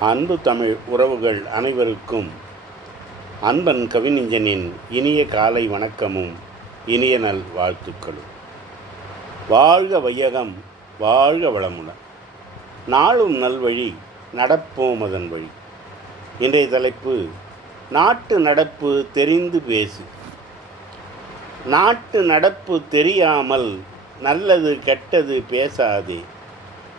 அன்பு தமிழ் உறவுகள் அனைவருக்கும் அன்பன் கவிஞனின் இனிய காலை வணக்கமும் இனிய நல் வாழ்த்துக்களும். வாழ்க வையகம் வாழ்க வளமுடன். நாளும் நல்வழி நடப்போம் அதன் வழி. இன்றைய தலைப்பு நாட்டு நடப்பு தெரிந்து பேசு. நாட்டு நடப்பு தெரியாமல் நல்லது கெட்டது பேசாதே.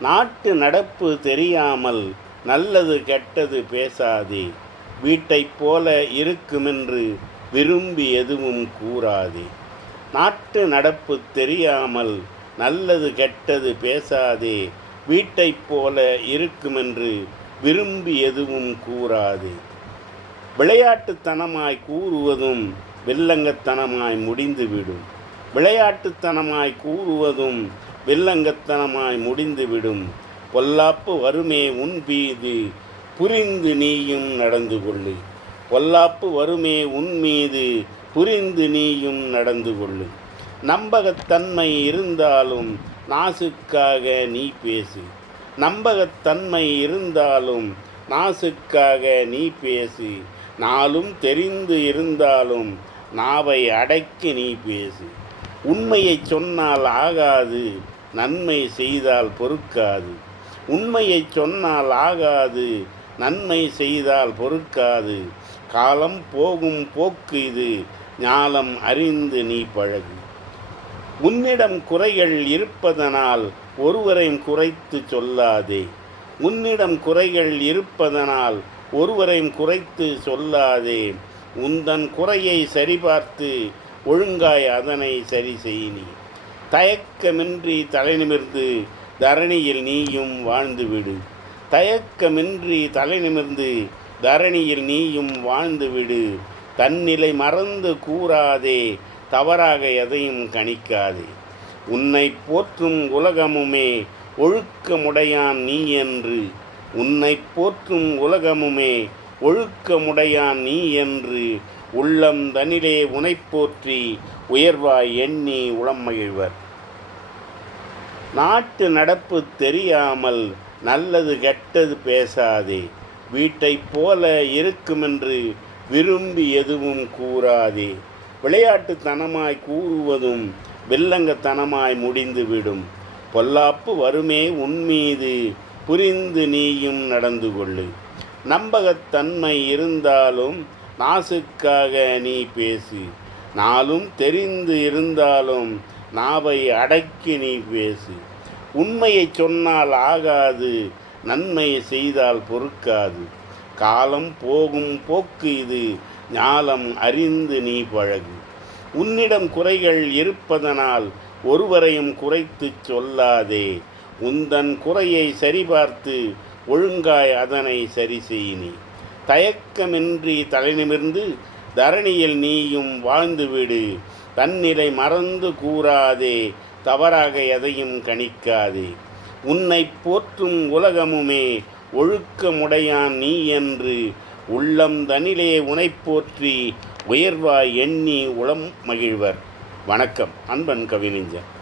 நாட்டு நடப்பு தெரியாமல் நல்லது கெட்டது பேசாதே. வீட்டைப் போல இருக்குமென்று விரும்பி எதுவும் கூறாதே. நாட்டு நடப்பு தெரியாமல் நல்லது கெட்டது பேசாதே. வீட்டைப் போல இருக்குமென்று விரும்பி எதுவும் கூறாதே. விளையாட்டுத்தனமாய் கூறுவதும் வில்லங்கத்தனமாய் முடிந்துவிடும். விளையாட்டுத்தனமாய் கூறுவதும் வில்லங்கத்தனமாய் முடிந்துவிடும். பொல்லாப்பு வருமே உன் மீது புரிந்து நீயும் நடந்து கொள்ளு. பொல்லாப்பு வருமே உன் மீது புரிந்து நீயும் நடந்து கொள்ளு. நம்பகத்தன்மை இருந்தாலும் நாசுக்காக நீ பேசு. நம்பகத்தன்மை இருந்தாலும் நாசுக்காக நீ பேசு. நாளும் தெரிந்து இருந்தாலும் நாவை அடக்கி நீ பேசு. உண்மையை சொன்னால் ஆகாது நன்மை செய்தால் பொறுக்காது. உண்மையை சொன்னால் ஆகாது நன்மை செய்தால் பொறுக்காது. காலம் போகும் போக்கு இது ஞாலம் அறிந்து நீ பழகு. உன்னிடம் குறைகள் இருப்பதனால் ஒருவரையும் குறைத்து சொல்லாதே. உன்னிடம் குறைகள் இருப்பதனால் ஒருவரையும் குறைத்து சொல்லாதே. உந்தன் குறையை சரிபார்த்து ஒழுங்காய் அதனை சரி செய் நீ தயக்கமின்றி தலைநிமிர்ந்து தரணியில் நீயும் வாழ்ந்துவிடு. தயக்கமின்றி தலை நிமிர்ந்து தரணியில் நீயும் வாழ்ந்துவிடு. தன்னிலை மறந்து கூறாதே தவறாக எதையும் கணிக்காதே. உன்னை போற்றும் உலகமுமே ஒழுக்கமுடையான் நீ என்று உன்னை போற்றும் உலகமுமே ஒழுக்கமுடையான் நீ என்று உள்ளம் தனிலே உனை போற்றி உயர்வாய் எண்ணி உளம் மகிழ்வர். நாட்டு நடப்பு தெரியாமல் நல்லது கெட்டது பேசாதே. வீட்டைப் போல இருக்குமென்று விரும்பி எதுவும் கூறாதே. விளையாட்டுத்தனமாய் கூறுவதும் வில்லங்கத்தனமாய் முடிந்துவிடும். பொல்லாப்பு வருமே உன்மீது புரிந்து நீயும் நடந்து கொள்ளு. நம்பகத்தன்மை இருந்தாலும் நாசுக்காக நீ பேசு. நாளும் தெரிந்து இருந்தாலும் நாவை அடக்கி நீ பேசு. உண்மையை சொன்னால் ஆகாது நன்மை செய்தால் பொறுக்காது. காலம் போகும் போக்கு இது ஞாலம் அறிந்து நீ பழகு. உன்னிடம் குறைகள் இருப்பதனால் ஒருவரையும் குறைத்து சொல்லாதே. உந்தன் குறையை சரிபார்த்து ஒழுங்காய் அதனை சரி செய்யினி. தயக்கமின்றி தலைநிமிர்ந்து தரணியில் நீயும் வாழ்ந்துவிடு. தன்னிலை மறந்து கூறாதே தவறாக எதையும் கணிக்காதே. உன்னை போற்றும் உலகமுமே ஒழுக்கமுடையான் நீ என்று உள்ளம் தனிலே உனை போற்றி உயர்வாய் எண்ணி உளம் மகிழ்வர். வணக்கம் அன்பன் கவிஞர்